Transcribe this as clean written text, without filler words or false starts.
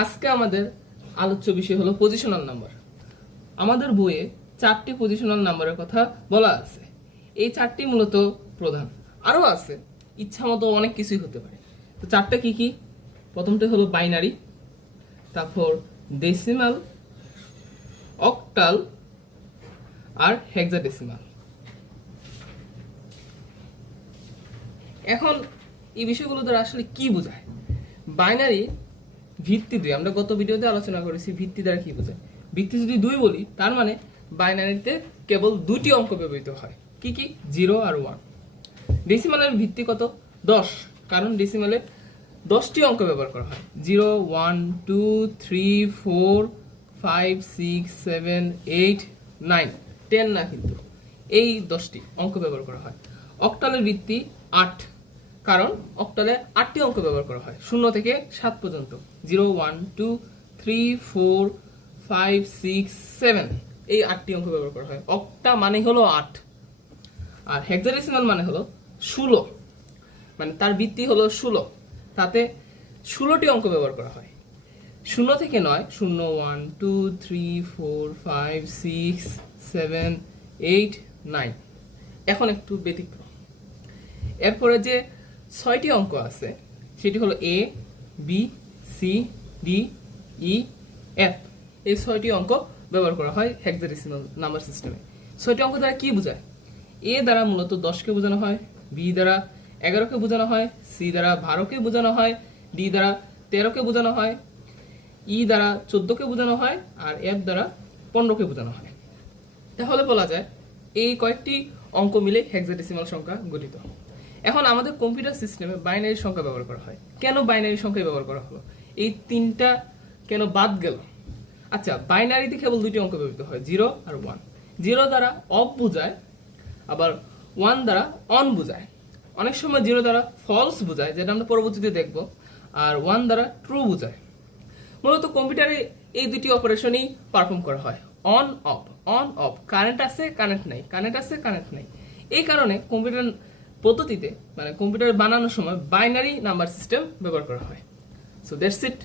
আজকে আমাদের আলোচ্য বিষয় হলো পজিশনাল নাম্বার। আমাদের বইয়ে 4টি পজিশনাল নাম্বারের কথা বলা আছে। এই 4টি মূলত প্রধান, আরও আছে, ইচ্ছা মতো অনেক কিছুই হতে পারে। তো 4টা কি কি? প্রথমটা হলো বাইনারি, তারপর ডেসিমাল, অক্টাল আর হেক্সাডেসিমাল। এখন এই বিষয়গুলো দ্বারা আসলে কি বোঝায়? বাইনারি ভিত্তি 2, আমরা গত ভিডিওতে আলোচনা করেছি ভিত্তি দ্বারা কি বোঝায়। ভিত্তি যদি 2 বলি, তার মানে বাইনারিতে কেবল 2টি অঙ্ক ব্যবহৃত হয়। কি কি? 0 আর 1। ডেসিমালের ভিত্তি কত? 10, কারণ ডেসিমালে 10টি অঙ্ক ব্যবহার করা হয়। 0, 1, 2, 3, 4, 5, 6, 7, 8, 9, 10 না, কিন্তু এই 10টি অঙ্ক ব্যবহার করা হয়। অক্টালের ভিত্তি 8, কারণ অক্টালে 8টি অঙ্ক ব্যবহার করা হয় 0 থেকে 7 পর্যন্ত। 0, 1, 2, 3, 4, 5, 6, 7, এই 8টি অঙ্ক ব্যবহার করা হয়। অক্টা মানে হলো 8। আর হেক্সাডেসিমাল মানে হলো 16, মানে তার ভিত্তি হলো 16, তাতে 16টি অঙ্ক ব্যবহার করা হয়। 0 থেকে 9, 0, 1, 2, 3, 4, 5, 6, 7, 8, 9। এখন একটু ব্যতিক্রম। এরপরে যে 6টি অঙ্ক আছে সেটি হলো এ, বি, সি, ডি, ই, এফ। এই 6টি অঙ্ক ব্যবহার করা হয় হেক্সাডেসিমাল নাম্বার সিস্টেমে। 6টি অঙ্ক দ্বারা কি বোঝায়? এ দ্বারা মূলত 10কে বোঝানো হয়, বি দ্বারা 11কে বোঝানো হয়, সি দ্বারা 12কে বোঝানো হয়, ডি দ্বারা 13কে বোঝানো হয়, ই দ্বারা 14কে বোঝানো হয়, আর এফ দ্বারা 15কে বোঝানো হয়। তাহলে বলা যায় এই কয়েকটি অঙ্ক মিলে হেক্সাডেসিমাল সংখ্যা গঠিত। এখন আমাদের কম্পিউটার সিস্টেমে বাইনারি সংখ্যা ব্যবহার করা হয়। কেন বাইনারি সংখ্যা ব্যবহার করা হলো? এই 3টা কেন বাদ গেল? আচ্ছা, বাইনারিতে কেবল 2টি অঙ্ক ব্যবহৃত হয়, 0 আর 1। 0 দ্বারা অফ বোঝায়, আবার 1 দ্বারা অন বোঝায়। অনেক সময় 0 দ্বারা ফলস বোঝায়, যেটা আমরা পরবর্তীতে দেখব, আর 1 দ্বারা ট্রু বোঝায়। মূলত কম্পিউটারে এই 2টি অপারেশনই পারফর্ম করা হয়, on of, on of, current আছে কারেন্ট নাই, কারেন্ট আছে কারেন্ট নাই। এই কারণে কম্পিউটার পদ্ধতিতে, মানে কম্পিউটার বানানোর সময় বাইনারি নাম্বার সিস্টেম ব্যবহার করা হয়। So that's it.